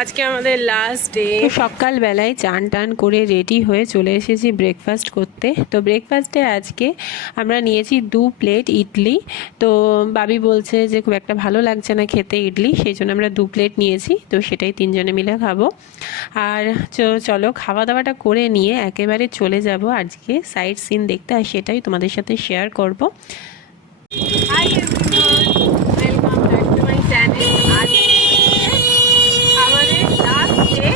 আজকে আমাদের last day সকালবেলায় চান টান করে রেডি হয়ে চলে এসেছি ব্রেকফাস্ট করতে। তো ব্রেকফাস্টে আজকে আমরা নিয়েছি দু প্লেট ইডলি। তো বাবি বলছে যে খুব একটা ভালো লাগছে না খেতে ইডলি সেই জন্য আমরা দু প্লেট নিয়েছি। তো সেটাই তিনজনে মিলে খাব। আর চলো খাওয়া দাওয়াটা করে নিয়ে একেবারে চলে যাব। আজকে সাইড সিন দেখতে আর সেটাই তোমাদের সাথে শেয়ার করব hi welcome back to my channel আজকে আমাদের লাস্ট ডে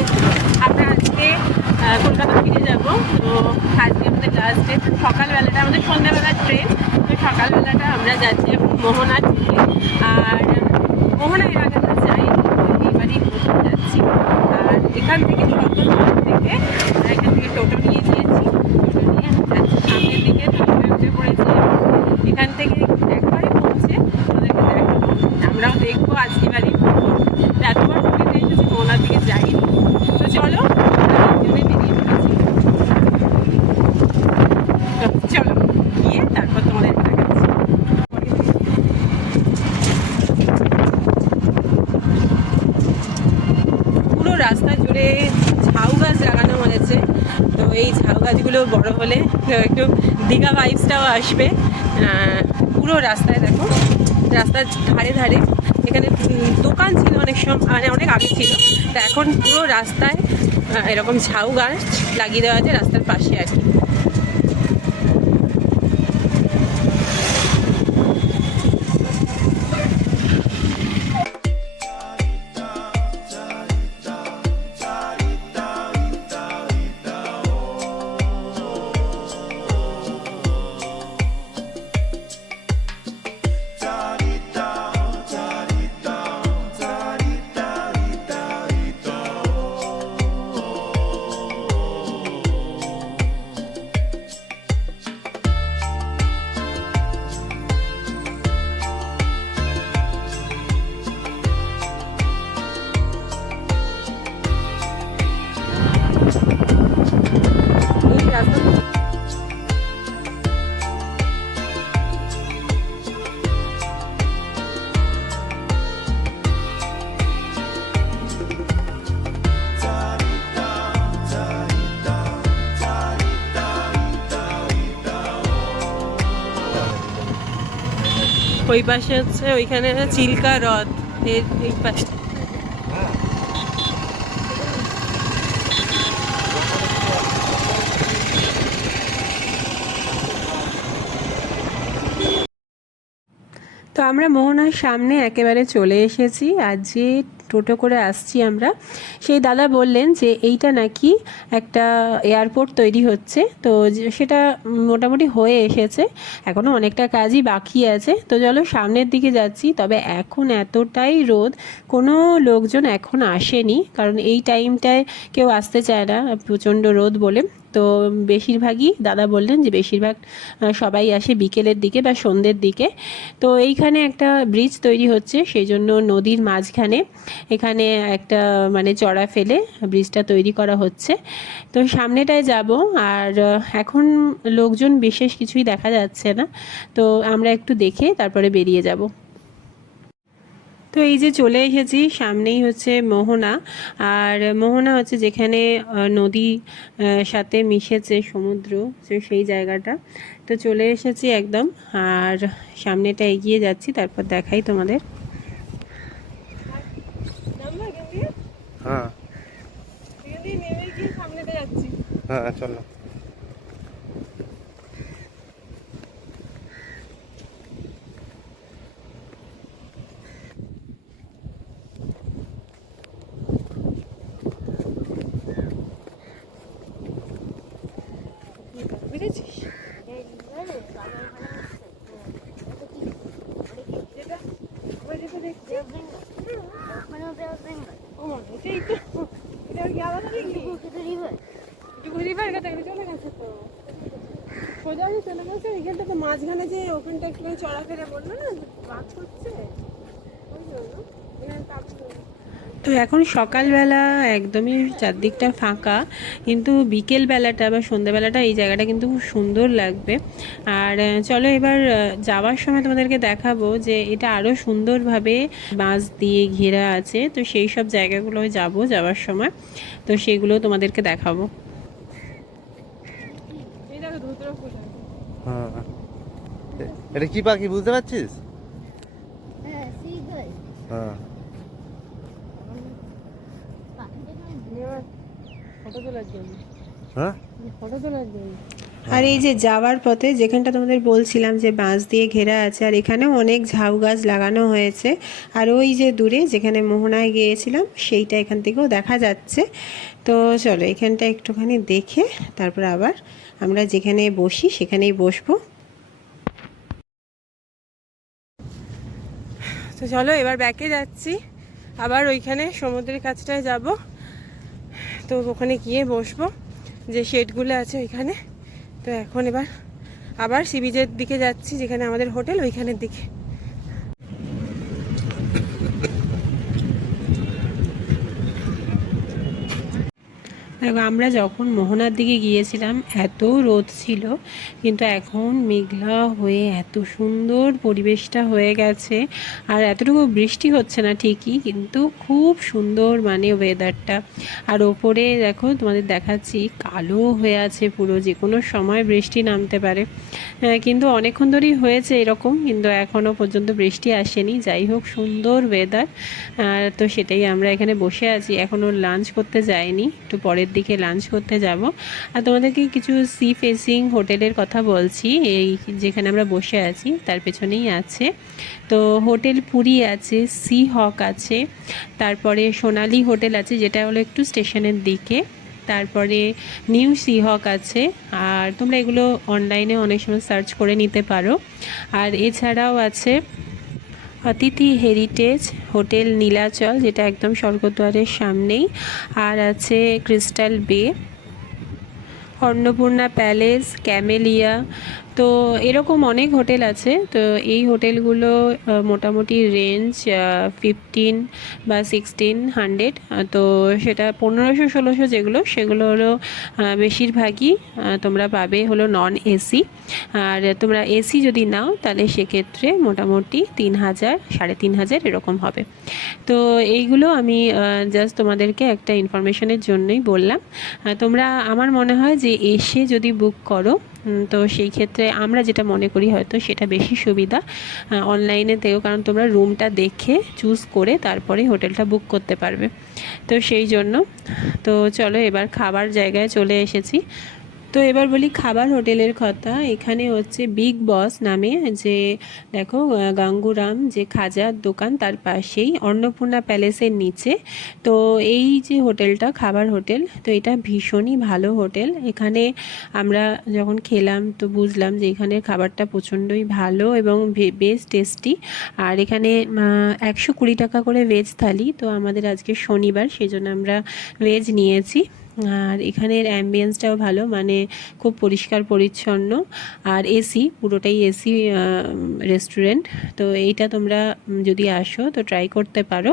আমরা আজকে আহ, কলকাতা ফিরে যাব তো আজকে আমাদের সকালবেলাটা আমাদের সন্ধ্যাবেলার ট্রেন তো সকালবেলাটা আমরা যাচ্ছি এখন মোহনার থেকে আর মোহনা এর আগে আমরা এইবারই প্রথম যাচ্ছি। আর এখান থেকে সন্ধ্যা থেকে এখান থেকে টোটো নিয়ে নিয়েছি টোটো নিয়ে যাচ্ছি সামনের দিকে টোটোতে উঠে পড়েছি এখান থেকে একবারে পৌঁছে ওদেরকে দেখাবো আমরাও দেখব আজকে বাড়ি এতবার পুরীতে এসেছি মোহনার দিকে যাইনি তো চলো আমরা তিনজনে বেরিয়ে পড়েছি তো চলো গিয়ে তারপর তোমাদের দেখাচ্ছি পুরো রাস্তা জুড়ে ঝাউ গাছ লাগানো হয়েছে তো এই ঝাউ গাছগুলো বড় হলে একটু দীঘা ভাইবসটাও আসবে। পুরো রাস্তায় দেখো, রাস্তার ধারে ধারে। এখানে দোকান ছিল অনেক সময় মানে অনেক আগে ছিল। তা এখন পুরো রাস্তায় এরকম ঝাউ গাছ লাগিয়ে দেওয়া আছে রাস্তার পাশে আর কি। ওই পাশে হচ্ছে ওইখানে চিল্কা হ্রদ, এর এই পাশে। তো আমরা মোহনার সামনে একেবারে চলে এসেছি। আর যে টোটো করে আসছি আমরা। সেই দাদা বললেন যে, এইটা নাকি একটা এয়ারপোর্ট তৈরি হচ্ছে। তো সেটা মোটামুটি হয়ে এসেছে। এখনও অনেকটা কাজই বাকি আছে। তো চলো সামনের দিকে যাচ্ছি। তবে এখন এতটাই রোদ, কোনো লোকজন এখন আসেনি। কারণ এই টাইমটায় কেউ আসতে চায় না, প্রচণ্ড রোদ বলে। তো বেশিরভাগই দাদা বললেন যে বেশিরভাগ সবাই আসে বিকেলের দিকে বা সন্ধ্যের দিকে। তো এইখানে একটা ব্রিজ তৈরি হচ্ছে সেই জন্য নদীর মাঝখানে এখানে একটা মানে চড়া ফেলে ব্রিজটা তৈরি করা হচ্ছে। তো সামনেটায় যাব, আর এখন লোকজন বিশেষ কিছুই দেখা যাচ্ছে না। তো আমরা একটু দেখে তারপরে বেরিয়ে যাব। তো এই যে চলে এসেছি সামনেই হচ্ছে মোহনা। আর মোহনা হচ্ছে যেখানে নদী সাথে মিশেছে সমুদ্র তো সেই জায়গাটা। তো চলে এসেছি একদম আর সামনেটা এগিয়ে যাচ্ছি তারপর দেখাই তোমাদের। হ্যাঁ। হ্যাঁ চলো বুঝেছিস যেটা ওই যেটা দেখছি ও মা, এটাই তো এটা আর কি আলাদা দেখলি একটু ঘুরি পার কথা চলে গেছে তো সোজা চলে গেছে এইখানটা তো মাঝখানে যে ওখানটা একটুখানি চড়া ফেরে বলল না বাদ করছে ওই জন্য এখানে কাজ তো এখন সকালবেলা একদমই চারদিকটা ফাঁকা কিন্তু বিকেল বেলাটা বা সন্ধ্যেবেলাটা এই জায়গাটা কিন্তু খুব সুন্দর লাগবে। আর চলো এবার যাওয়ার সময় তোমাদেরকে দেখাবো যে এটা আরও সুন্দরভাবে বাঁশ দিয়ে ঘেরা আছে। তো সেই সব জায়গাগুলো যাব যাওয়ার সময়। তো সেগুলো তোমাদেরকে দেখাবো। আছে। হ্যাঁ এটা কি পাখি বুঝতে পারছিস? হ্যাঁ সিগল হ্যাঁ নেওয়ার ফটো তোলার জন্য হ্যাঁ? আর এই যে যাওয়ার পথে যেখানটা তোমাদের বলছিলাম যে বাঁশ দিয়ে ঘেরা আছে আর এখানেও অনেক ঝাউ গাছ লাগানো হয়েছে। আর ওই যে দূরে যেখানে মোহনায় গিয়েছিলাম সেইটা এখান থেকেও দেখা যাচ্ছে। তো চলো এখানটা একটুখানি দেখে তারপর আবার আমরা যেখানে বসি সেখানেই বসবো। তো চলো এবার ব্যাকে যাচ্ছি। আবার ওইখানে সমুদ্রের কাছটায় যাব। তো ওখানে গিয়ে বসবো। যে শেডগুলো আছে ওইখানে। তো এখন এবার আবার সি বিচের দিকে যাচ্ছি, যেখানে আমাদের হোটেল, ওইখানের দিকে। দেখো, আমরা যখন মোহনার দিকে গিয়েছিলাম, এত রোদ ছিল, কিন্তু এখন মেঘলা হয়ে এত সুন্দর পরিবেশটা হয়ে গেছে। আর এতটুকু বৃষ্টি হচ্ছে না ঠিকই, কিন্তু খুব সুন্দর মানে ওয়েদারটা আর ওপরে দেখো, তোমাদের দেখাচ্ছি, কালো হয়ে আছে পুরো যে কোনো সময় বৃষ্টি নামতে পারে। কিন্তু অনেকক্ষণ ধরেই হয়েছে এরকম, কিন্তু এখনও পর্যন্ত বৃষ্টি আসেনি। যাই হোক, সুন্দর ওয়েদার আর তো সেটাই, আমরা এখানে বসে আছি এখনও লাঞ্চ করতে যাইনি, একটু পরের দিকে লাঞ্চ করতে যাব। আর তোমাদেরকে কিছু সি ফেসিং হোটেলের কথা বলছি। এই যেখানে আমরা বসে আছি, তার পেছনেই আছে। তো হোটেল পুরী আছে সি হক আছে, তারপরে সোনালি হোটেল আছে, যেটা হলো একটু স্টেশনের দিকে। তারপরে নিউ সিহক আছে, আর তোমরা এগুলো অনলাইনে অনেক সময় সার্চ করে নিতে পারো। আর এছাড়াও আছে অতিথি হেরিটেজ হোটেল নীলাচল, যেটা একদম স্বর্গদ্বারের সামনেই। আর আছে ক্রিস্টাল বে অন্নপূর্ণা প্যালেস ক্যামেলিয়া তো এরকম অনেক হোটেল আছে। তো এই হোটেলগুলো মোটামুটি রেঞ্জ ফিফটিন বা সিক্সটিন হান্ড্রেড তো সেটা পনেরোশো, ষোলোশো যেগুলো সেগুলো হলো বেশিরভাগই তোমরা পাবে হলো নন এসি আর তোমরা এসি যদি নাও, তাহলে সেক্ষেত্রে মোটামুটি তিন হাজার, সাড়ে তিন হাজার এরকম হবে। তো এইগুলো আমি জাস্ট তোমাদেরকে একটা ইনফরমেশনের জন্যই বললাম। তোমরা, আমার মনে হয় যে এসে যদি বুক করো তো সেই ক্ষেত্রে আমরা যেটা মনে করি হয়তো সেটা বেশি সুবিধা অনলাইনে থেকেও কারণ তোমরা রুমটা দেখে চুজ করে তারপরে হোটেলটা বুক করতে পারবে। তো সেই জন্য, তো চলো এবার খাবার জায়গায় চলে এসেছি। তো এবার বলি খাবার হোটেলের কথা। এখানে হচ্ছে বিগ বস নামে যে, দেখো গাঙ্গুরাম যে খাজার দোকান তার পাশেই অন্নপূর্ণা প্যালেসের নিচে। তো এই যে হোটেলটা, খাবার হোটেল, তো এটা ভীষণই ভালো হোটেল। এখানে আমরা যখন খেলাম তো বুঝলাম যে এখানের খাবারটা প্রচণ্ডই ভালো এবং বেশ টেস্টি। আর এখানে একশো কুড়ি টাকা করে ভেজ থালি। তো আমাদের আজকে শনিবার সেই জন্য আমরা ভেজ নিয়েছি। আর এখানের অ্যাম্বিয়েন্সটাও ভালো মানে খুব পরিষ্কার, পরিচ্ছন্ন। আর এসি পুরোটাই এসি রেস্টুরেন্ট তো এইটা তোমরা যদি আসো, তো ট্রাই করতে পারো।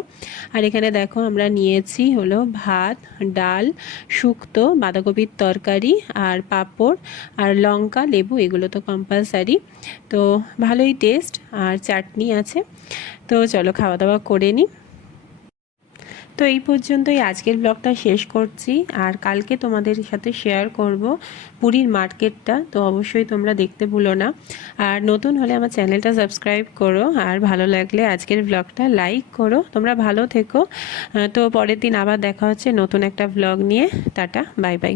আর এখানে দেখো আমরা নিয়েছি হলো ভাত, ডাল, শুক্তো, বাঁধাকপির তরকারি আর পাঁপড় আর লঙ্কা, লেবু, এগুলো তো কম্পালসারি তো ভালোই টেস্ট আর চাটনি আছে। তো চলো খাওয়া দাওয়া করে নিই। তো এই পর্যন্তই আজকের ব্লগটা শেষ করছি। আর কালকে তোমাদের সাথে শেয়ার করব পুরীর মার্কেটটা, তো অবশ্যই তোমরা দেখতে ভুলো না। আর নতুন হলে আমার চ্যানেলটা সাবস্ক্রাইব করো, আর ভালো লাগলে আজকের ব্লগটা লাইক করো। তোমরা ভালো থেকো। তো পরের দিন আবার দেখা হচ্ছে নতুন একটা ব্লগ নিয়ে। Tata bye bye